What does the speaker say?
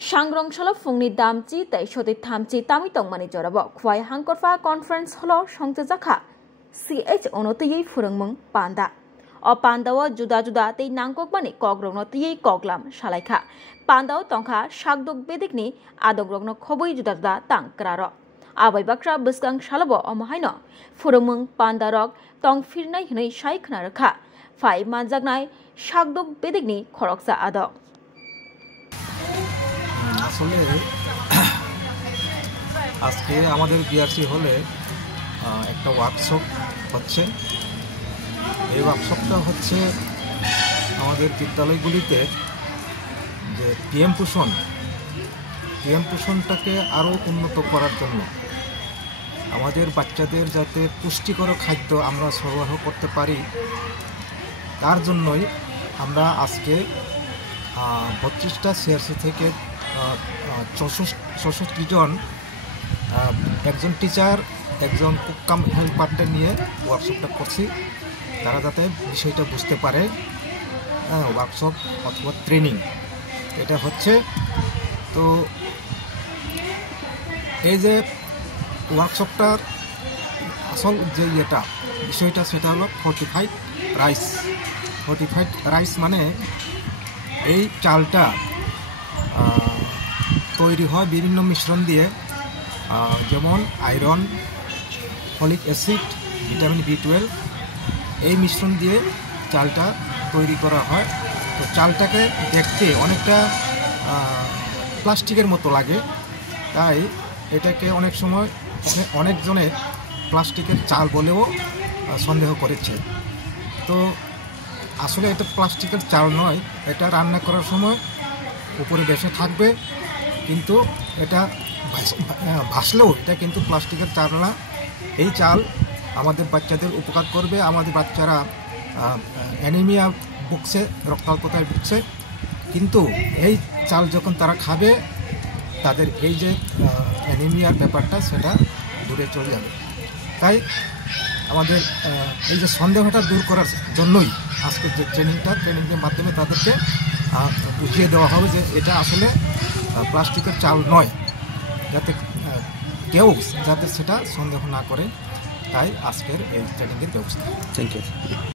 सांग्रंशाला फुंनि दामची तैसति थामची तामी तंगमानि जराबो खुवाइ हांकरफा conference हलाव संजाखा CH अनतयै फुरंमों पान्दा अ पान्दाव जुदा जुदा तै नांगकमानि कग्रंनो तयै कगलाम सालायखा पान्दाव तंखा सागदुक बेदिकनि आदग्रगनो खबै जुदा जुदा तांक्रार आबै बाक्रा बिस्कां सालाबो अमहायनो फुरंमों पान्दारक तंफिरनाय हनै साय खोनारखा फाइ मानजागनाय सागदुक बेदिकनि खरकसा आदक আসলে আজকে আমাদের বিআরসি হলে একটা ওয়ার্কশপ হচ্ছে। এই ওয়ার্কশপটা হচ্ছে আমাদের বিদ্যালয়গুলিতে যে পিএম পোষণটাকে আরও উন্নত করার জন্য আমাদের বাচ্চাদের যাতে পুষ্টিকর খাদ্য আমরা সরবরাহ করতে পারি তার জন্যই আমরা আজকে 32টা সিআরসি থেকে 64 জন একজন টিচার একজন কুক কাম হেল্পারকে নিয়ে ওয়ার্কশপটা করছি। তারা যাতে বিষয়টা বুঝতে পারে ওয়ার্কশপ অথবা ট্রেনিং এটা হচ্ছে। তো এই যে ওয়ার্কশপটার আসল যে বিষয়টা সেটা হলো ফর্টিফাইড রাইস মানে এই চালটা তৈরি হয় বিভিন্ন মিশ্রণ দিয়ে, যেমন iron, folic acid, vitamin B12 এই মিশ্রণ দিয়ে চালটা তৈরি করা হয়। তো চালটাকে দেখতে অনেকটা প্লাস্টিকের মতো লাগে, তাই এটাকে অনেক সময় অনেকজনে প্লাস্টিকের চাল বলেও সন্দেহ করেছে। তো আসলে এটা প্লাস্টিকের চাল নয়, এটা রান্না করার সময় উপরে ভেসে থাকবে, কিন্তু এটা ভাসলেও এটা কিন্তু প্লাস্টিকের চাল না। এই চাল আমাদের বাচ্চাদের উপকার করবে। আমাদের বাচ্চারা অ্যানিমিয়া ভুগছে, রক্তাল্পতায় ভুগছে, কিন্তু এই চাল যখন তারা খাবে তাদের এই যে অ্যানিমিয়ার ব্যাপারটা সেটা দূরে চলে যাবে। তাই আমাদের এই যে সন্দেহটা দূর করার জন্যই আজকের যে ট্রেনিংয়ের মাধ্যমে তাদেরকে বুঝিয়ে দেওয়া হবে যে এটা আসলে প্লাস্টিকের চাল নয়, যাতে কেউ যাতে সেটা সন্দেহ না করে। তাই আজকের এই ট্রেনিংয়ের ব্যবস্থা। Thank you.